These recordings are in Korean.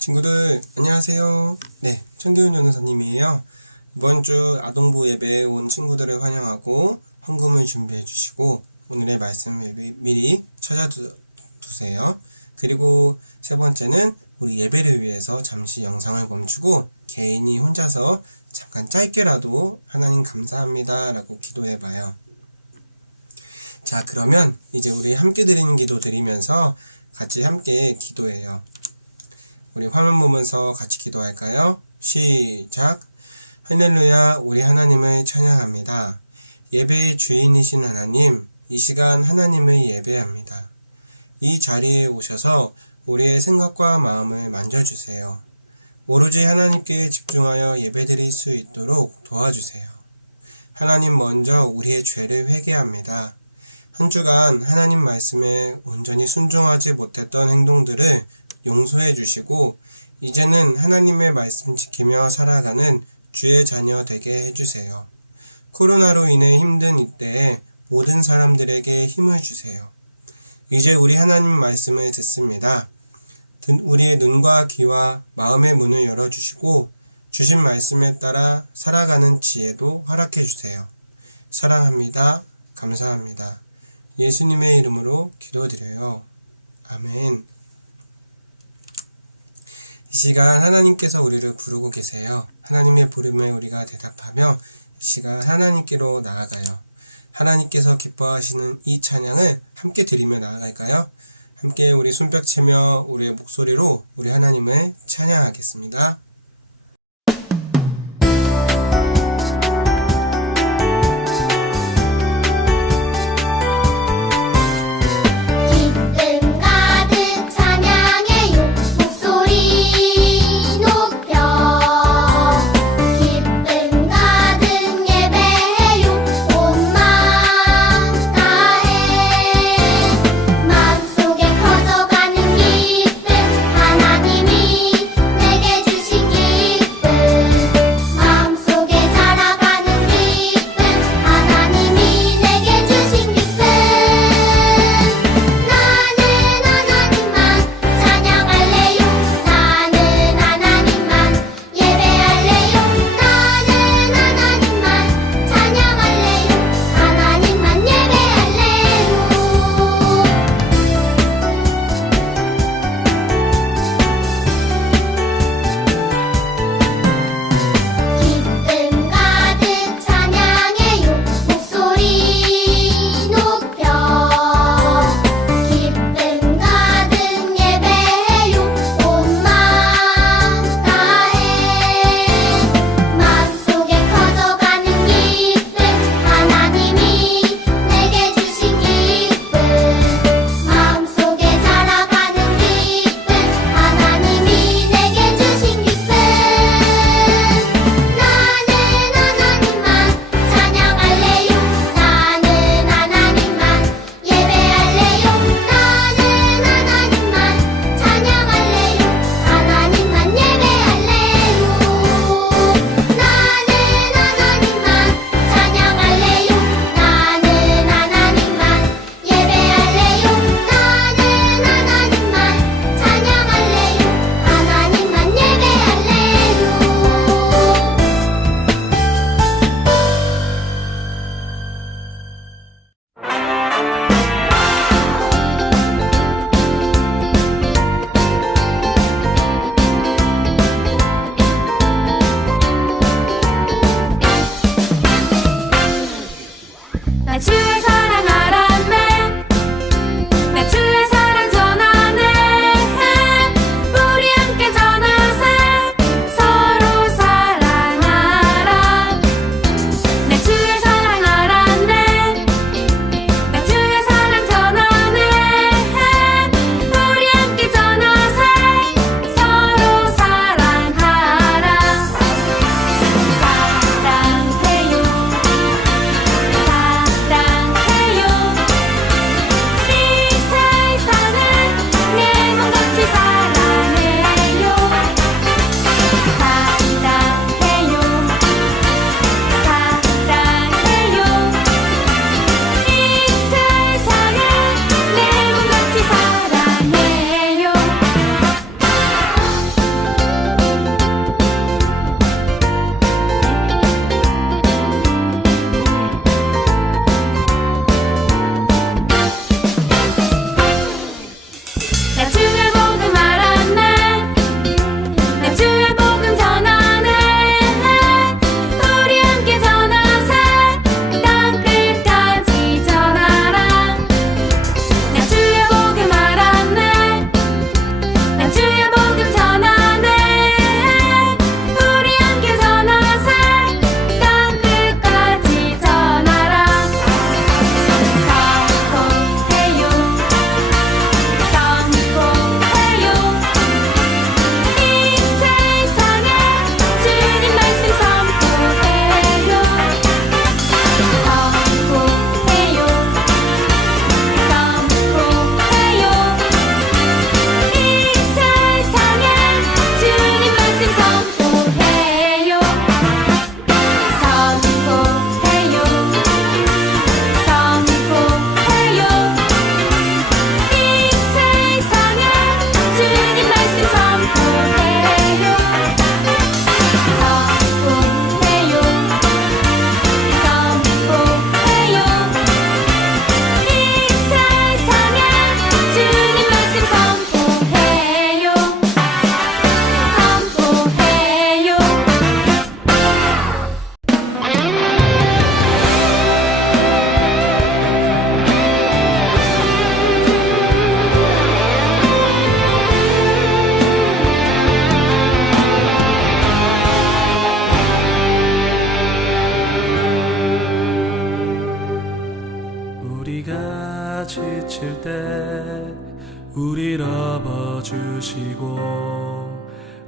친구들 안녕하세요. 네, 천기훈 전도사님이에요. 이번 주 아동부 예배에 온 친구들을 환영하고 헌금을 준비해 주시고 오늘의 말씀을 미리 찾아두세요. 그리고 세 번째는 우리 예배를 위해서 잠시 영상을 멈추고 개인이 혼자서 잠깐 짧게라도 하나님 감사합니다 라고 기도해 봐요. 자, 그러면 이제 우리 함께 드리는 기도 드리면서 같이 함께 기도해요. 우리 화면 보면서 같이 기도할까요? 시작! 할렐루야, 우리 하나님을 찬양합니다. 예배의 주인이신 하나님, 이 시간 하나님을 예배합니다. 이 자리에 오셔서 우리의 생각과 마음을 만져주세요. 오로지 하나님께 집중하여 예배드릴 수 있도록 도와주세요. 하나님, 먼저 우리의 죄를 회개합니다. 한 주간 하나님 말씀에 온전히 순종하지 못했던 행동들을 용서해 주시고 이제는 하나님의 말씀 지키며 살아가는 주의 자녀 되게 해주세요. 코로나로 인해 힘든 이때에 모든 사람들에게 힘을 주세요. 이제 우리 하나님 말씀을 듣습니다. 우리의 눈과 귀와 마음의 문을 열어주시고 주신 말씀에 따라 살아가는 지혜도 허락해 주세요. 사랑합니다. 감사합니다. 예수님의 이름으로 기도드려요. 아멘. 이 시간 하나님께서 우리를 부르고 계세요. 하나님의 부름에 우리가 대답하며 이 시간 하나님께로 나아가요. 하나님께서 기뻐하시는 이 찬양을 함께 드리며 나아갈까요? 함께 우리 손뼉 치며 우리의 목소리로 우리 하나님을 찬양하겠습니다. 마음속에 커져가는 기쁨, 하나님이 내게 주신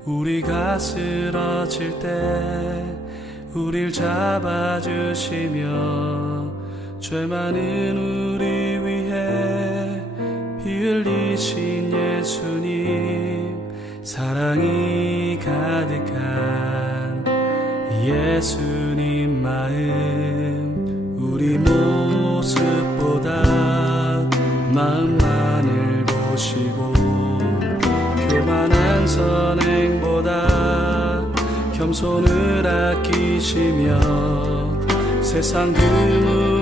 우리가 쓰러질 때 우릴 잡아주시며 죄 많은 우리 위해 피 흘리신 예수님, 사랑이 가득한 예수님 마음, 우리 모습보다 마음만을 보시고 교만한 선행보다 겸손을 아끼시며 세상 그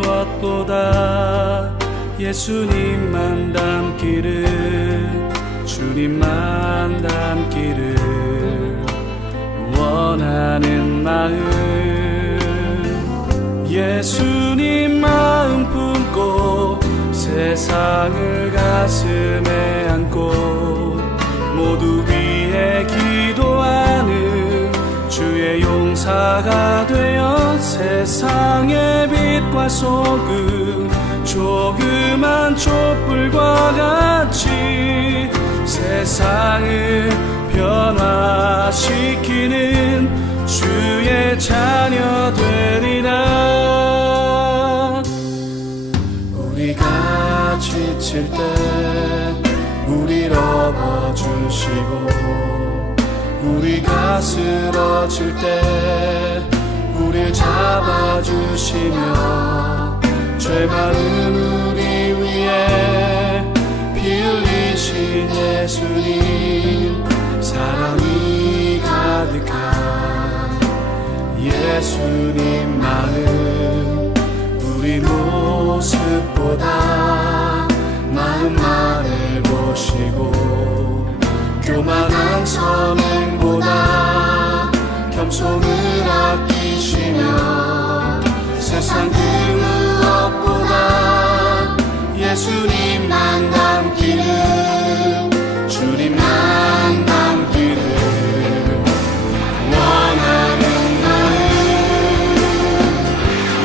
무엇보다 예수님만 닮기를, 주님만 닮기를 원하는 마음, 예수님 마음 품고 세상을 가슴에 안고 모두 위해 기도하는 주의 용사가 되어 세상의 빛과 소금, 조그만 촛불과 같이 세상을 변화시키는 주의 자녀 되리라. 우리가 지칠 때 우릴 업어주시고 우리가 쓰러질 때 우릴 잡아주시며 죄 많은 우리 위해 피 흘리신 예수님, 사랑이 가득한 예수님 마음, 우리 모습보다 마음만을 보시고 교만한 선행보다 겸손을 아끼시며 세상 그 무엇보다 예수님만 닮기를, 주님만 닮기를 원하는 마음,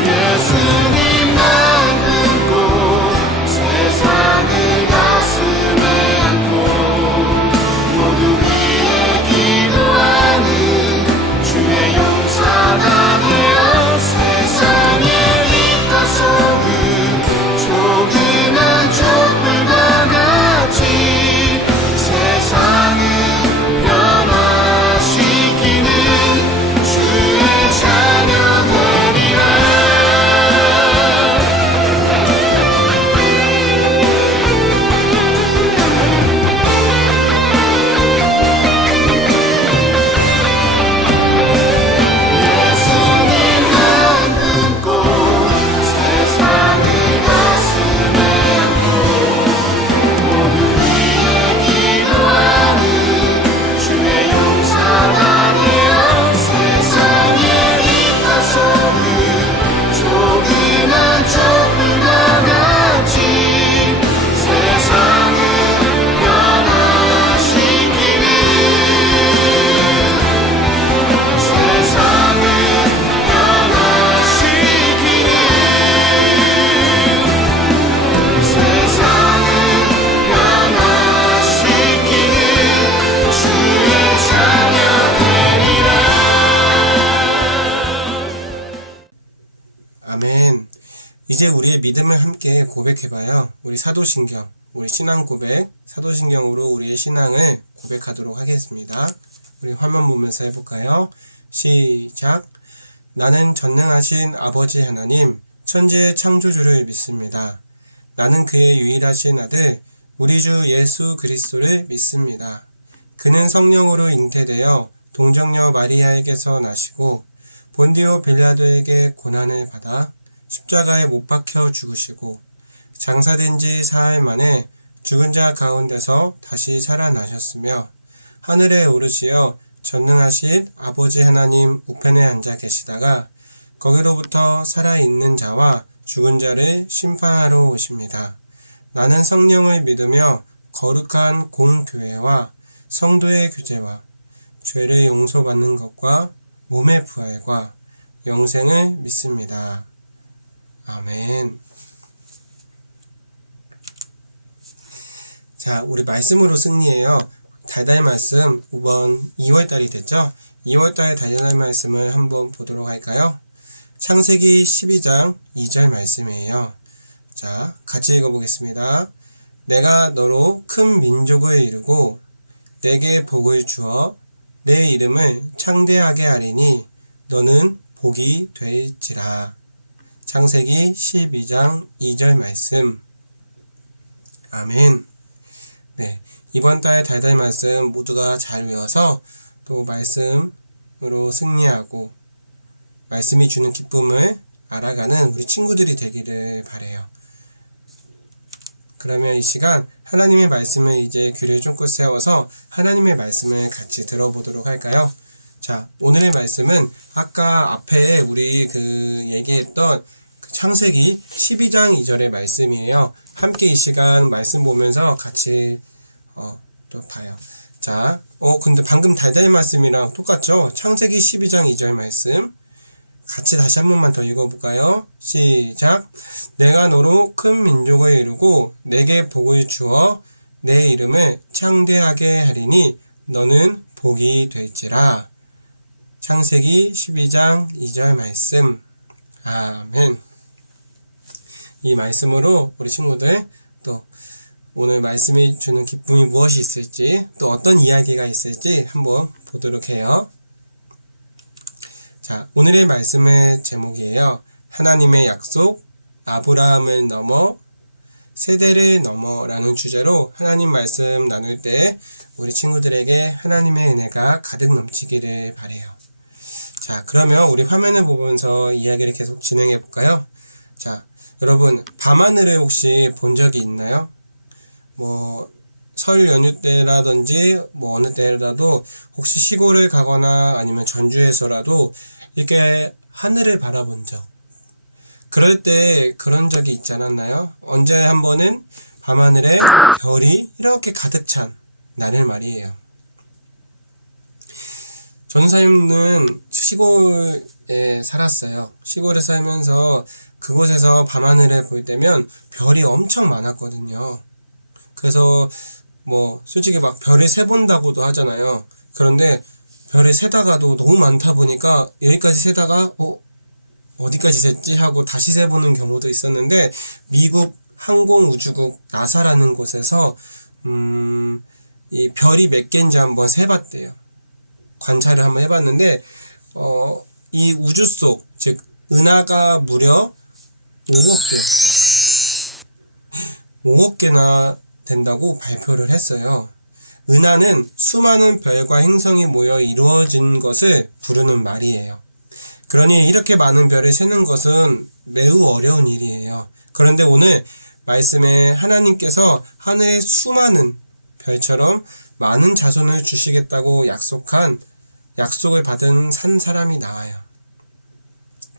예수님만 품고 세상을 가슴에 안고 모두 위해 기도하는 주의 용사가 되어 세상의 빛과 소금, 조그만 촛불과 같이 세상을 변화시키는 주의 자녀 되리라. 예수님만 품고 세상을 가슴에 안고 모두 위해 기도하는 주의 용사가 되어 세상의 빛과 소금, 조그만 촛불과 같이 세상을 변화시키는 세상을 변화시키는 세상을 변화시키는 주의 자녀 되리라. 아멘. 이제 우리의 믿음을 함께 고백해봐요. 우리 사도신경, 우리 신앙 고백, 사도신경으로 우리의 신앙을 고백하도록 하겠습니다. 우리 화면 보면서 해볼까요? 시작. 나는 전능하신 아버지 하나님, 천지의 창조주를 믿습니다. 나는 그의 유일하신 아들, 우리 주 예수 그리스도를 믿습니다. 그는 성령으로 잉태되어 동정녀 마리아에게서 나시고 본디오 빌라도에게 고난을 받아 십자가에 못 박혀 죽으시고 장사된 지 사흘 만에 죽은 자 가운데서 다시 살아나셨으며 하늘에 오르시어 전능하신 아버지 하나님 우편에 앉아 계시다가 거기로부터 살아있는 자와 죽은 자를 심판하러 오십니다. 나는 성령을 믿으며 거룩한 공교회와 성도의 교제와 죄를 용서받는 것과 몸의 부활과 영생을 믿습니다. 아멘. 자, 우리 말씀으로 승리해요. 달달 말씀 이번 2월달이 됐죠. 2월달 달달 말씀을 한번 보도록 할까요? 창세기 12장 2절 말씀이에요. 자, 같이 읽어보겠습니다. 내가 너로 큰 민족을 이루고 내게 복을 주어 내 이름을 창대하게 하리니 너는 복이 될지라. 창세기 12장 2절 말씀. 아멘. 네, 이번 달 달달 말씀 모두가 잘 외워서 또 말씀으로 승리하고 말씀이 주는 기쁨을 알아가는 우리 친구들이 되기를 바라요. 그러면 이 시간 하나님의 말씀을 이제 귀를 쫑긋 세워서 하나님의 말씀을 같이 들어보도록 할까요? 자, 오늘의 말씀은 아까 앞에 우리 얘기했던 창세기 12장 2절의 말씀이에요. 함께 이 시간 말씀 보면서 같이 또 봐요. 자, 근데 방금 달달 말씀이랑 똑같죠? 창세기 12장 2절 말씀 같이 다시 한 번만 더 읽어볼까요? 시작. 내가 너로 큰 민족을 이루고 내게 복을 주어 내 이름을 창대하게 하리니 너는 복이 될지라. 창세기 12장 2절 말씀. 아멘. 이 말씀으로 우리 친구들 또 오늘 말씀이 주는 기쁨이 무엇이 있을지 또 어떤 이야기가 있을지 한번 보도록 해요. 자, 오늘의 말씀의 제목이에요. 하나님의 약속, 아브라함을 넘어, 세대를 넘어 라는 주제로 하나님 말씀 나눌 때 우리 친구들에게 하나님의 은혜가 가득 넘치기를 바라요. 자, 그러면 우리 화면을 보면서 이야기를 계속 진행해 볼까요? 자, 여러분, 밤하늘을 혹시 본 적이 있나요? 설 연휴 때라든지 어느 때라도 혹시 시골을 가거나 아니면 전주에서라도 이렇게 하늘을 바라본 적, 그럴 때 그런 적이 있지 않았나요? 언제 한 번은 밤하늘에 별이 이렇게 가득 찬 날을 말이에요. 전사님은 시골에 살았어요. 시골에 살면서 그곳에서 밤하늘을 볼 때면 별이 엄청 많았거든요. 그래서 솔직히 막 별을 세본다고도 하잖아요. 그런데 별을 세다가도 너무 많다 보니까 여기까지 세다가 어디까지 셌지 하고 다시 세보는 경우도 있었는데, 미국 항공우주국 나사라는 곳에서 이 별이 몇 개인지 한번 세봤대요. 관찰을 한번 해봤는데 이 우주 속, 즉 은하가 무려 5억 개나 된다고 발표를 했어요. 은하는 수많은 별과 행성이 모여 이루어진 것을 부르는 말이에요. 그러니 이렇게 많은 별을 세는 것은 매우 어려운 일이에요. 그런데 오늘 말씀에 하나님께서 하늘의 수많은 별처럼 많은 자손을 주시겠다고 약속을 받은 산 사람이 나와요.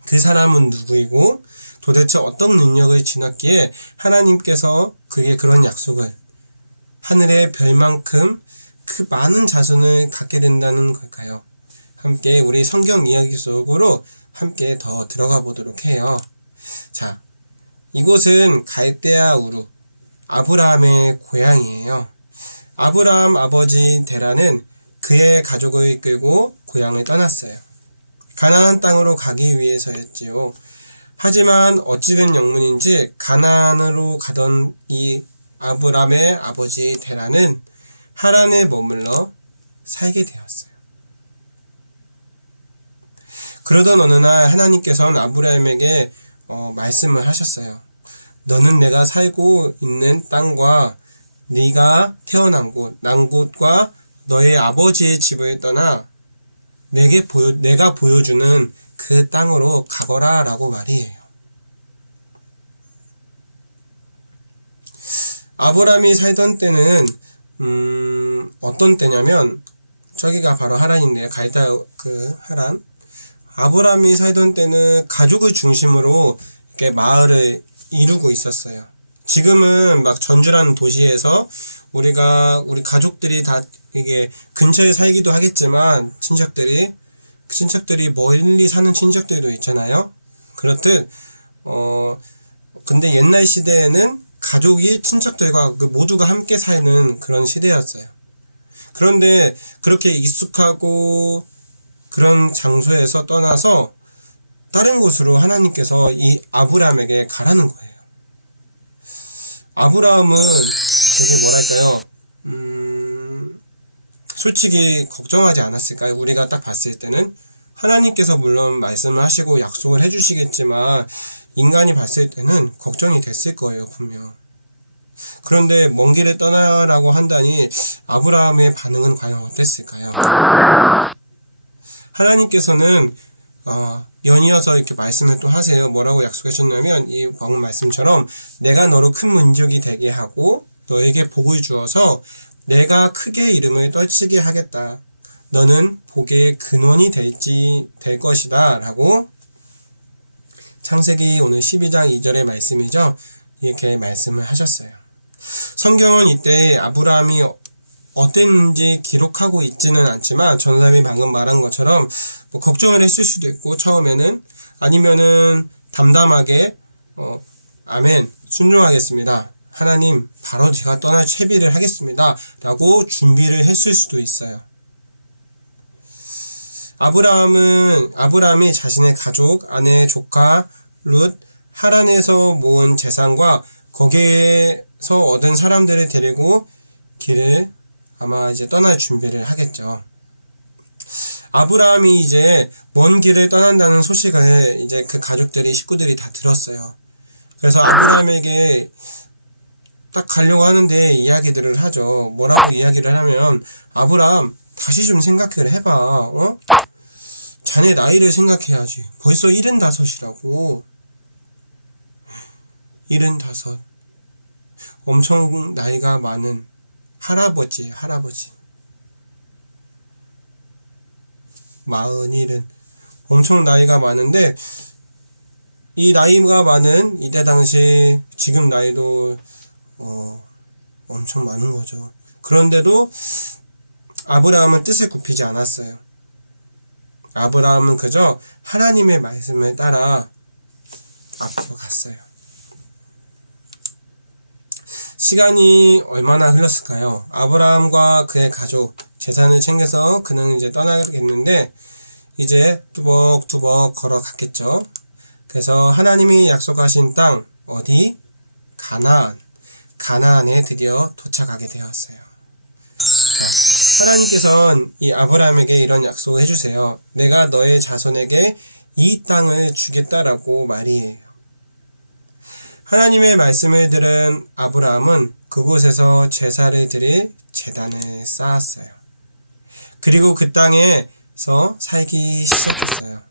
그 사람은 누구이고 도대체 어떤 능력을 지녔기에 하나님께서 그게 그런 약속을 하늘의 별만큼 그 많은 자손을 갖게 된다는 걸까요? 함께 우리 성경 이야기 속으로 함께 더 들어가 보도록 해요. 자, 이곳은 갈대아 우르, 아브라함의 고향이에요. 아브라함 아버지 데라는 그의 가족을 이끌고 고향을 떠났어요. 가나안 땅으로 가기 위해서였지요. 하지만 어찌된 영문인지 가나안으로 가던 이 아브람의 아버지 데라는 하란에 머물러 살게 되었어요. 그러던 어느 날 하나님께서는 아브라함에게 말씀을 하셨어요. 너는 내가 살고 있는 땅과 네가 태어난 곳, 난 곳과 너의 아버지의 집을 떠나 내가 보여주는 그 땅으로 가거라 라고 말이에요. 아브람이 살던 때는 어떤 때냐면 저기가 바로 하란인데요. 갈대아 하란. 아브람이 살던 때는 가족을 중심으로 이렇게 마을을 이루고 있었어요. 지금은 막 전주라는 도시에서 우리 가족들이 다 이게 근처에 살기도 하겠지만 친척들이 멀리 사는 친척들도 있잖아요. 그렇듯 근데 옛날 시대에는 가족이 친척들과 모두가 함께 사는 그런 시대였어요. 그런데 그렇게 익숙하고 그런 장소에서 떠나서 다른 곳으로 하나님께서 이 아브라함에게 가라는 거예요. 아브라함은 되게 뭐랄까요? 솔직히 걱정하지 않았을까요? 우리가 딱 봤을 때는 하나님께서 물론 말씀을 하시고 약속을 해주시겠지만 인간이 봤을 때는 걱정이 됐을 거예요, 분명. 그런데 먼 길을 떠나라고 한다니 아브라함의 반응은 과연 어땠을까요? 하나님께서는 연이어서 이렇게 말씀을 또 하세요. 뭐라고 약속하셨냐면 이 방금 말씀처럼 내가 너로 큰 민족이 되게 하고 너에게 복을 주어서 내가 크게 이름을 떨치게 하겠다. 너는 복의 근원이 될 것이다. 라고 창세기 오늘 12장 2절의 말씀이죠. 이렇게 말씀을 하셨어요. 성경은 이때 아브라함이 어땠는지 기록하고 있지는 않지만 전사님이 방금 말한 것처럼 뭐 걱정을 했을 수도 있고 처음에는 아니면은 담담하게 아멘 순종하겠습니다. 하나님 바로 제가 떠날 채비를 하겠습니다. 라고 준비를 했을 수도 있어요. 아브라함이 자신의 가족, 아내, 조카, 룻, 하란에서 모은 재산과 거기에서 얻은 사람들을 데리고 길을 아마 이제 떠날 준비를 하겠죠. 아브라함이 이제 먼 길을 떠난다는 소식을 이제 그 가족들이, 식구들이 다 들었어요. 그래서 아브라함에게 딱 가려고 하는데 이야기들을 하죠. 뭐라고 이야기를 하냐면, 아브라함, 다시 좀 생각을 해봐. 자네 나이를 생각해야지. 벌써 75이라고. 75. 엄청 나이가 많은 할아버지. 40. 엄청 나이가 많은데, 이 나이가 많은 이때 당시 지금 나이도 엄청 많은 거죠. 그런데도 아브라함은 뜻을 굽히지 않았어요. 아브라함은 그저 하나님의 말씀에 따라 앞으로 갔어요. 시간이 얼마나 흘렀을까요? 아브라함과 그의 가족, 재산을 챙겨서 그는 이제 떠나겠는데 이제 뚜벅뚜벅 걸어갔겠죠. 그래서 하나님이 약속하신 땅 어디? 가나안에 드디어 도착하게 되었어요. 자, 하나님께서는 이 아브라함에게 이런 약속을 해주세요. 내가 너의 자손에게 이 땅을 주겠다라고 말이에요. 하나님의 말씀을 들은 아브라함은 그곳에서 제사를 드릴 제단을 쌓았어요. 그리고 그 땅에서 살기 시작했어요.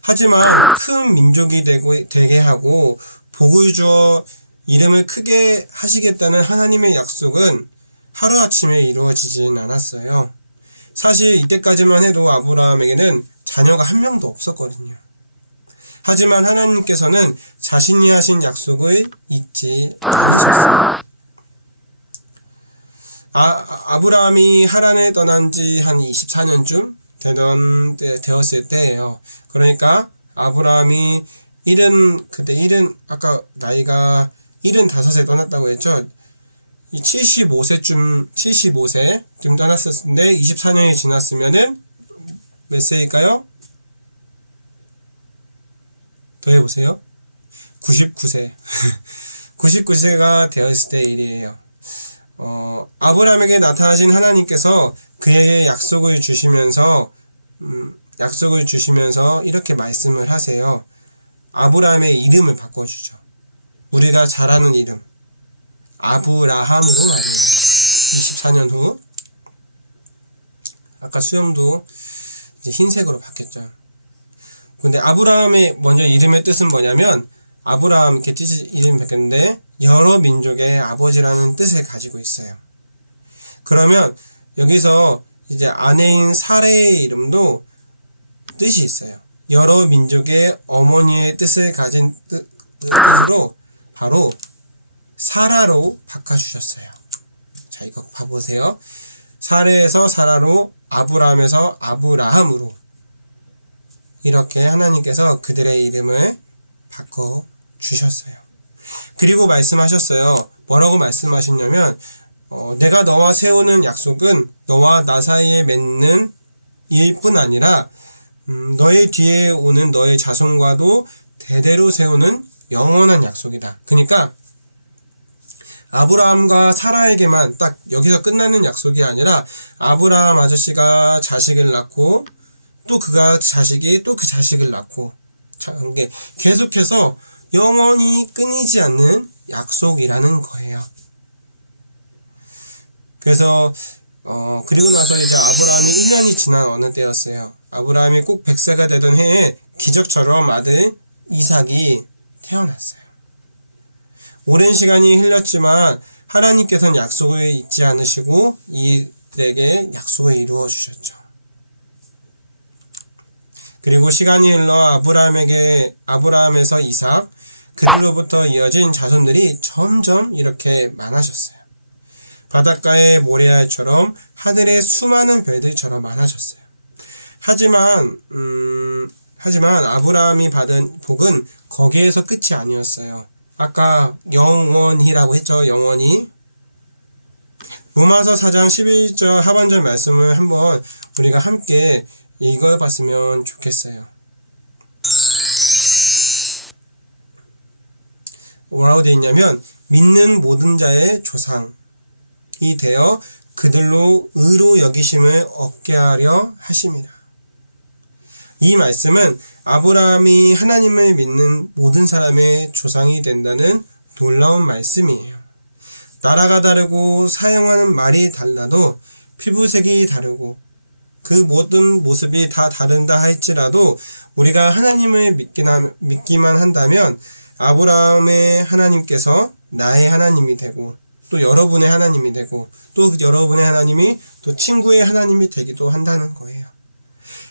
하지만 큰 민족이 되게 하고 복을 주어 이름을 크게 하시겠다는 하나님의 약속은 하루아침에 이루어지진 않았어요. 사실 이때까지만 해도 아브라함에게는 자녀가 한 명도 없었거든요. 하지만 하나님께서는 자신이 하신 약속을 잊지 않으셨어요. 아브라함이 하란을 떠난 지 한 24년쯤 되었을 때예요. 그러니까 아브라함이 아까 나이가 75세 떠났다고 했죠. 75세쯤 떠났었는데 24년이 지났으면은 몇 세일까요? 더 해보세요. 99세. 99세가 되었을 때 일이에요. 아브라함에게 나타나신 하나님께서 그에게 약속을 주시면서 이렇게 말씀을 하세요. 아브라함의 이름을 바꿔주죠. 우리가 잘 아는 이름. 아브라함으로 말이에요. 24년 후. 아까 수염도 이제 흰색으로 바뀌었죠. 근데 아브라함의 먼저 이름의 뜻은 뭐냐면, 아브라함 이렇게 이름이 바뀌었는데, 여러 민족의 아버지라는 뜻을 가지고 있어요. 그러면 여기서 이제 아내인 사레의 이름도 뜻이 있어요. 여러 민족의 어머니의 뜻을 가진 뜻으로 바로 사라로 바꿔주셨어요. 자, 이거 봐보세요. 사레에서 사라로, 아브라함에서 아브라함으로 이렇게 하나님께서 그들의 이름을 바꿔주셨어요. 그리고 말씀하셨어요. 뭐라고 말씀하셨냐면 내가 너와 세우는 약속은 너와 나 사이에 맺는 일뿐 아니라 너의 뒤에 오는 너의 자손과도 대대로 세우는 영원한 약속이다. 그러니까 아브라함과 사라에게만 딱 여기서 끝나는 약속이 아니라 아브라함 아저씨가 자식을 낳고 또 자식이 또 그 자식을 낳고 이게 계속해서 영원히 끊이지 않는 약속이라는 거예요. 그래서 그리고 나서 이제 아브라함이 1년이 지난 어느 때였어요. 아브라함이 꼭 100세가 되던 해에 기적처럼 아들 이삭이 태어났어요. 오랜 시간이 흘렀지만 하나님께서는 약속을 잊지 않으시고 이들에게 약속을 이루어 주셨죠. 그리고 시간이 흘러 아브라함에서 이삭, 그들로부터 이어진 자손들이 점점 이렇게 많아졌어요. 바닷가의 모래알처럼 하늘의 수많은 별들처럼 많아졌어요. 하지만 아브라함이 받은 복은 거기에서 끝이 아니었어요. 아까 영원히라고 했죠. 영원히. 로마서 4장 11절 하반절 말씀을 한번 우리가 함께 읽어봤으면 좋겠어요. 뭐라고 되어 있냐면 믿는 모든 자의 조상이 되어 그들로 의로 여기심을 얻게 하려 하심이라. 이 말씀은 아브라함이 하나님을 믿는 모든 사람의 조상이 된다는 놀라운 말씀이에요. 나라가 다르고 사용하는 말이 달라도 피부색이 다르고 그 모든 모습이 다 다른다 할지라도 우리가 하나님을 믿기만 한다면 아브라함의 하나님께서 나의 하나님이 되고 또 여러분의 하나님이 되고 또 여러분의 하나님이 또 친구의 하나님이 되기도 한다는 거예요.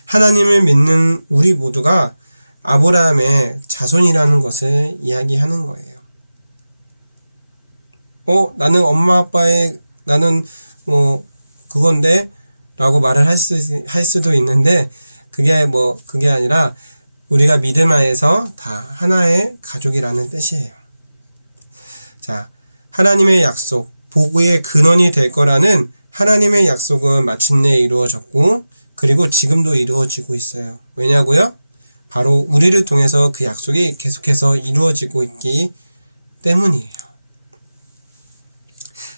하나님을 믿는 우리 모두가 아브라함의 자손이라는 것을 이야기하는 거예요. 나는 엄마 아빠의 나는 그건데 라고 말을 할 수도 있는데 그게 아니라 우리가 믿음 안에서 다 하나의 가족이라는 뜻이에요. 자, 하나님의 약속, 복의 근원이 될 거라는 하나님의 약속은 마침내 이루어졌고 그리고 지금도 이루어지고 있어요. 왜냐고요? 바로 우리를 통해서 그 약속이 계속해서 이루어지고 있기 때문이에요.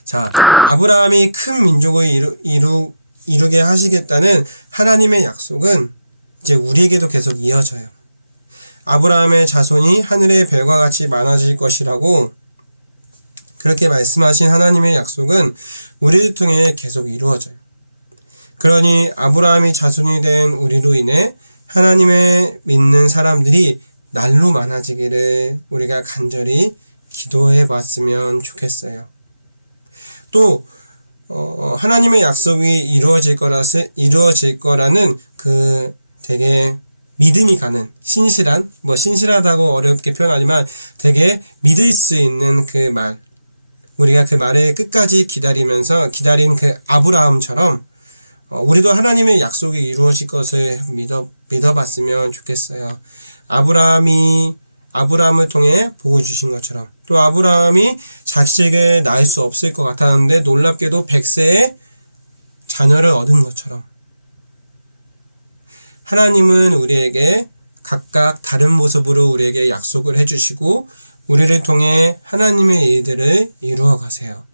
자, 아브라함이 큰 민족을 이루게 하시겠다는 하나님의 약속은 이제 우리에게도 계속 이어져요. 아브라함의 자손이 하늘의 별과 같이 많아질 것이라고 그렇게 말씀하신 하나님의 약속은 우리를 통해 계속 이루어져요. 그러니 아브라함이 자손이 된 우리로 인해 하나님의 믿는 사람들이 날로 많아지기를 우리가 간절히 기도해 봤으면 좋겠어요. 또 하나님의 약속이 이루어질 거라는 그 되게 믿음이 가는 신실하다고 어렵게 표현하지만 되게 믿을 수 있는 그 말, 우리가 그 말을 끝까지 기다린 그 아브라함처럼 우리도 하나님의 약속이 이루어질 것을 믿어봤으면 좋겠어요. 아브라함을 통해 복을 주신 것처럼 또 아브라함이 자식을 낳을 수 없을 것 같았는데 놀랍게도 100세에 자녀를 얻은 것처럼 하나님은 우리에게 각각 다른 모습으로 우리에게 약속을 해주시고 우리를 통해 하나님의 일들을 이루어 가세요.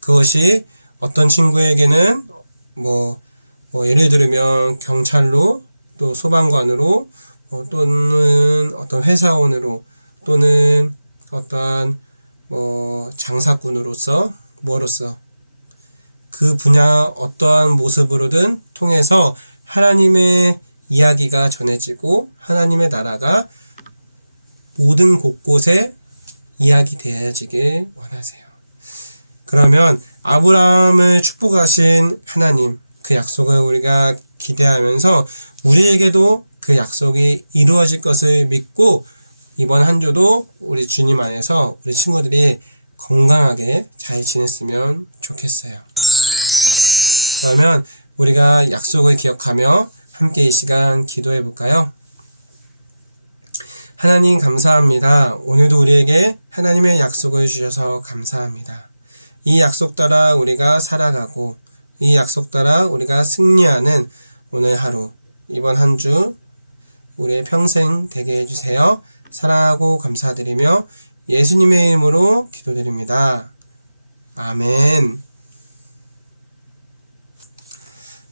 그것이 어떤 친구에게는 예를 들면 경찰로 또 소방관으로 또는 어떤 회사원으로 또는 어떤 장사꾼으로서 그 분야 어떠한 모습으로든 통해서 하나님의 이야기가 전해지고 하나님의 나라가 모든 곳곳에 이야기되어지길 원하세요. 그러면 아브라함을 축복하신 하나님 그 약속을 우리가 기대하면서 우리에게도 그 약속이 이루어질 것을 믿고 이번 한 주도 우리 주님 안에서 우리 친구들이 건강하게 잘 지냈으면 좋겠어요. 그러면 우리가 약속을 기억하며 함께 이 시간 기도해 볼까요? 하나님 감사합니다. 오늘도 우리에게 하나님의 약속을 주셔서 감사합니다. 이 약속 따라 우리가 살아가고 이 약속 따라 우리가 승리하는 오늘 하루, 이번 한 주 우리의 평생 되게 해주세요. 사랑하고 감사드리며 예수님의 이름으로 기도드립니다. 아멘.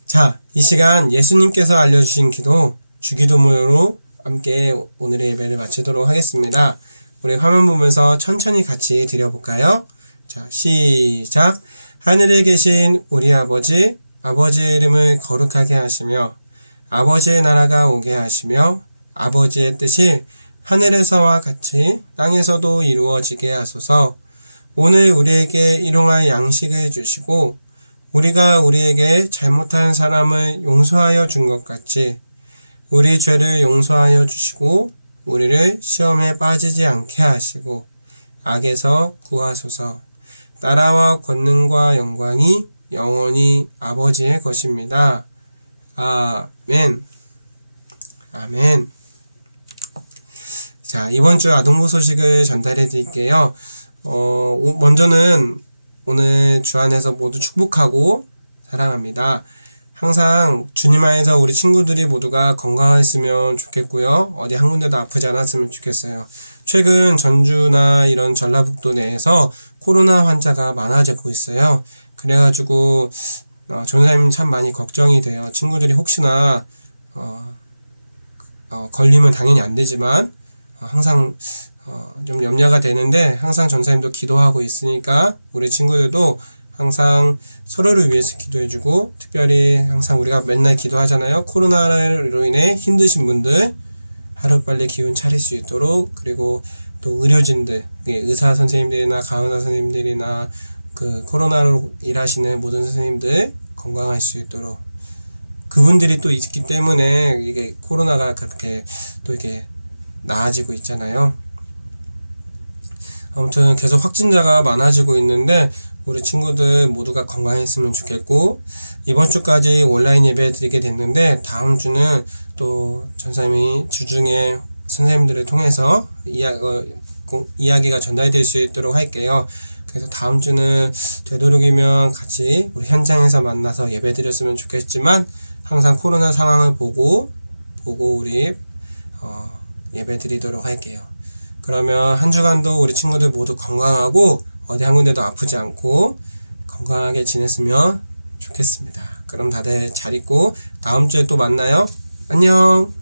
자, 이 시간 예수님께서 알려주신 기도, 주기도문으로 함께 오늘의 예배를 마치도록 하겠습니다. 우리 화면 보면서 천천히 같이 드려볼까요? 자, 시작. 하늘에 계신 우리 아버지, 아버지의 이름을 거룩하게 하시며 아버지의 나라가 오게 하시며 아버지의 뜻이 하늘에서와 같이 땅에서도 이루어지게 하소서. 오늘 우리에게 일용할 양식을 주시고 우리가 우리에게 잘못한 사람을 용서하여 준 것 같이 우리 죄를 용서하여 주시고 우리를 시험에 빠지지 않게 하시고 악에서 구하소서. 나라와 권능과 영광이 영원히 아버지의 것입니다. 아멘. 아멘. 자, 이번 주 아동부 소식을 전달해 드릴게요. 먼저는 오늘 주 안에서 모두 축복하고 사랑합니다. 항상 주님 안에서 우리 친구들이 모두가 건강했으면 좋겠고요. 어디 한 군데도 아프지 않았으면 좋겠어요. 최근 전주나 이런 전라북도 내에서 코로나 환자가 많아지고 있어요. 그래가지고 전사님 참 많이 걱정이 돼요. 친구들이 혹시나 걸리면 당연히 안 되지만 항상 좀 염려가 되는데 항상 전사님도 기도하고 있으니까 우리 친구들도 항상 서로를 위해서 기도해주고 특별히 항상 우리가 맨날 기도하잖아요. 코로나로 인해 힘드신 분들 하루빨리 기운 차릴 수 있도록, 그리고 또 의료진들, 의사 선생님들이나 간호사 선생님들이나 그 코로나로 일하시는 모든 선생님들 건강할 수 있도록, 그분들이 또 있기 때문에 이게 코로나가 그렇게 또 이게 나아지고 있잖아요. 아무튼 계속 확진자가 많아지고 있는데 우리 친구들 모두가 건강했으면 좋겠고, 이번 주까지 온라인 예배 드리게 됐는데 다음 주는 또 전사님이 주중에 선생님들을 통해서 이야기가 전달될 수 있도록 할게요. 그래서 다음 주는 되도록이면 같이 우리 현장에서 만나서 예배 드렸으면 좋겠지만 항상 코로나 상황을 보고 우리 예배 드리도록 할게요. 그러면 한 주간도 우리 친구들 모두 건강하고 어디 한 군데도 아프지 않고 건강하게 지냈으면 좋겠습니다. 그럼 다들 잘 있고 다음 주에 또 만나요. 안녕.